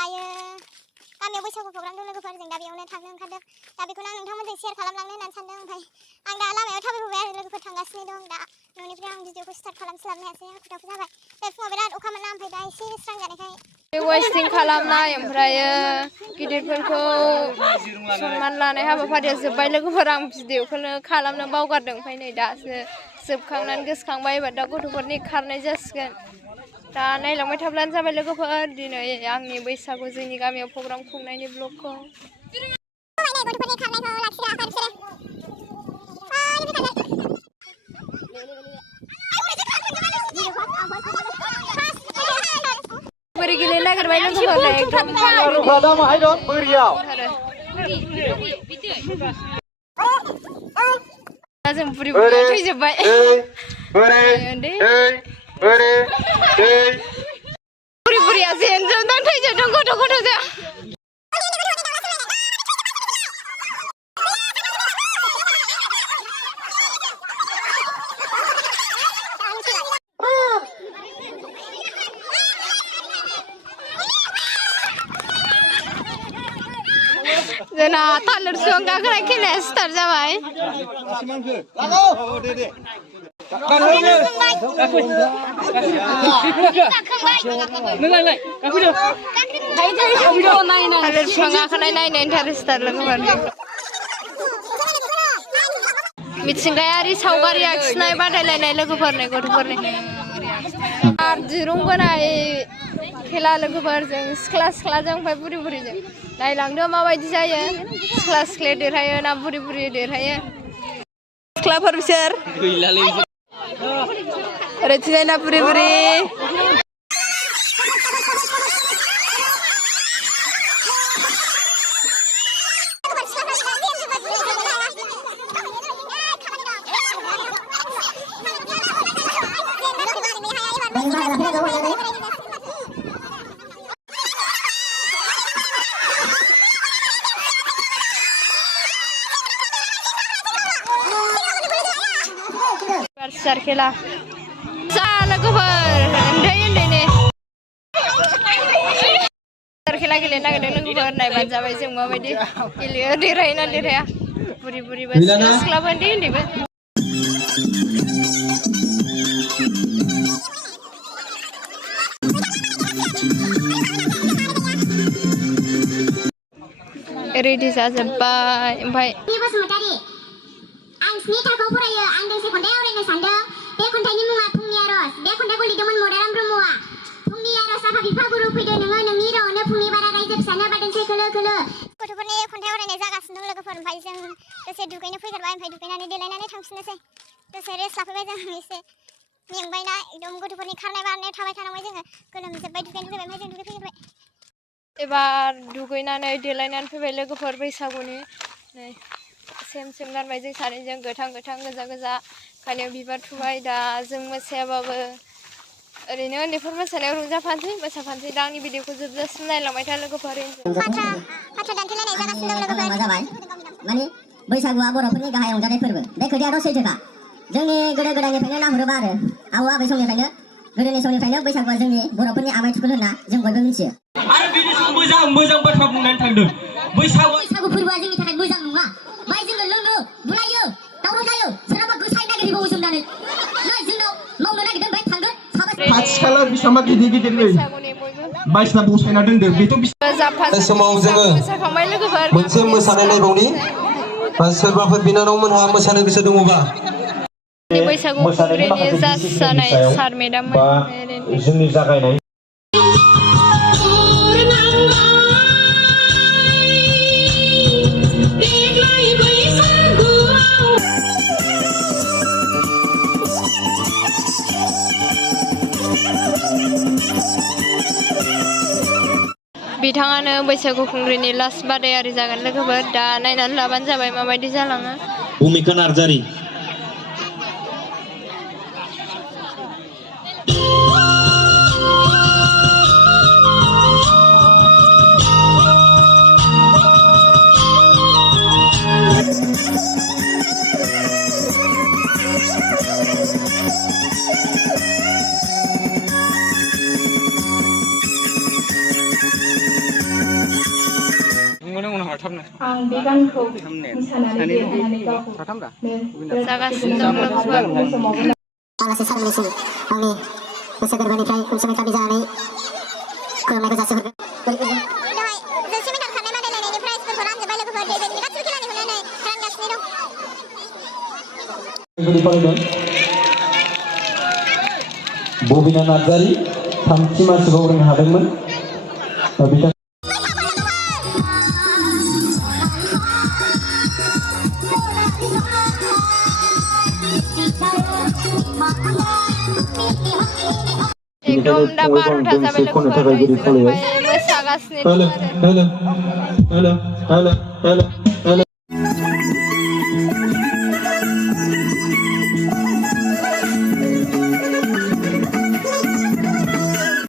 दायो गामियाव बैसागु प्रग्राम दं लोगोफोरजों दा बेयावनो थांनो ओंखारदों दा बेखौनो आं नोंथांमोनजों शेयार खालामलांनो होननानै सानदों ओमफ्राय आं दा लामायाव थाबायबोबाय आरो लोगोफोर थांगासिनो दं दा न'निफ्राय आं भिडिअखौ स्टार्ट खालामस्लाबनो हायासै हाखु दाखु जाबाय दा फुङाव बिराद अखा मोनना ओमफ्राय दा एसे स्रां जानायखाय वेस्टिं खालामनाय ओमफ्राय गिदिरफोरखौ सनमान लानाय हाबाफारिया जोब्बाय लोगोफोर आं भिडिअखौनो खालामनो बावगारदों ओमफ्राय नै दासो जोबखांनानै गोसोखांबाय एबार दा गथ'फोरनि खारनाय जासिगोन दा नायलांबाय थाब्लानो जाबाय लोगोफोर दिनै आंनि बैसागु जोंनि गामियाव प्रग्राम खुंनायनि ब्लगखौ बोरै गेलेनो नागिरबाय लोगोफोर एकदम दा जों बुरि बुरिया थैजोब्बाय बुरि बुरिया जेनजोबदों थैजोबदों गथ' गथ'जों जोंना थालिर बिफां गाखोनाय खेलाया स्टार्ट जाबाय थालिर बिफां गाखोनाय नायनो इन्टारेस्टार लोगोफोर मिथिंगायारि सावगारि आखिनाय बादायलायनाय लोगोफोरनि गथ'फोरनि आरो दिरुं बोनाय खेला लोगोफोरजों सिख्ला सिख्लाजों ओमफ्राय बुरि बुरिजों नायलांदो माबायदि जायो सिख्ला सिख्लाया देरहायो ना बुरि बुरि देरहायो सिख्लाफोर बिसोर ओरैथिंजाय ना बुरि बुरि Besar खेला जा लोगोफोर उन्दै उन्दैनि खेला गेलेनो नागिरदों लोगोफोर नायबानो जाबाय जों माबायदि गेलेयो देरहायो ना देरहाया बुरि बुरिबो सिख्ला सिख्लाबो उन्दै उन्दैबो रेडि जाजोब्बाय ओमफ्राय आं स्नि थाखोआव फरायो आं दोंसे खन्थाइ आवरायनो सानदों बे खन्थाइनि मुङा फुंनि आरज बे खन्थाइखौ लिरदोंमोन मदाराम ब्रह्मआ फुंनि आरज आफा बिफा गुरु फैदो नोङो नोंनि रावनो फुंनि बारा रायजो फिसानो बादोंसै खोलो खोलो गथ'फोरनि खन्थाइ आवरायनाय जागासिनो दं लोगोफोर ओमफ्राय जों दसे दुगैनो फैगोरबाय ओमफ्राय दुगैनानै देलायनानै थांफिननोसै दसे रेस्ट लाफैबाय जों एसे मेंबायना एकदम गथ'फोरनि खारनाय बारनाय थाबाय थानांबाय जोङो गोलोमजोब्बाय दुगैनो फैबाय ओमफ्राय जों दुगैफैगोरबाय एबार दुगैनानै देलायनानै फैबाय लोगोफोर बैसागुनि नै सेम सेम गानबाय जों सानैजों गोथां गोथां गोजा गोजा खानायाव बिबार थुबाय दा जों मोसायाबाबो ओरैनो उन्दैफोर मोसानायाव मोसाफानोसै दा आंनि भिडिअखौ जोबजासिम नायलांबाय था लोगोफोर बाथ्रा दान्थेलायनाय जागासिनो दं लोगोफोर जाबाय माने बैसागुआ बर'फोरनि गाहाय रंजानाय फोरबो बे खोथायाथ' सैथोखा जोंनि गोदो गोदायनिफ्रायनो नाहरोबा आरो आबौ आबै समनिफ्रायनो गोदोनि समनिफ्रायनो बैसागुआ जोंनि बर'फोरनि आमाय थुखुल होनना जों बयबो मिथियो आरो बिनि मोजां मोजां बाथ्रा बुंनानै थांदों बैसागु फोरबोआ जोंनि थाखाय मोजां नङा माइ जोङो लोङो बुलायो दावराव जायो सोरहाबा गोसाय नागिरबावो जोंनानै नै जोंनाव मावनो नागिरदों ओमफ्राय थांगोन खाथि खाला बिसामा गिदिर गिदिर नै बायसिना बसायना दोनदों बेथ' बे समाव जोङो मोनसे मोसानाय नायबावनि सोरबाफोर बिनानावमोनहा मोसानो गोसो दङबा बैसागु खुंग्रिनि जाज जानाय सार मेडाम जोंनि जागायनाय बिथाङानो बैसागु खुंग्रिनि लास्ट बादायारि जागोन लोगोफोर दा नायनानै लाबानो जाबाय माबायदि जालाङो भुमिका नार्जारि आं बे गानखौ मोसानानै देखायनानै गावखौनो जागासिनो दं लोगोफोर। आलासि सारमोननिसिम आंनि गोसो गोरबोनिफ्राय अनसुमै खाबि जानानै खुलुमनायखौ जासिहरगोन। दहाय जौसे मिटार खारनाय बादायलायनायनि प्राइजफोरखौ रानजोब्बाय लोगोफोर देजेननि गासिबो खेलानिखौनो नै रानगासिनो दं। बबिना नार्जारि थामथि मासिखौ आवरायनो हादोंमोन। एकदम दा 12टा जाबाय लोगोफोर ओमफ्राय मोसागासिनो दं आरो।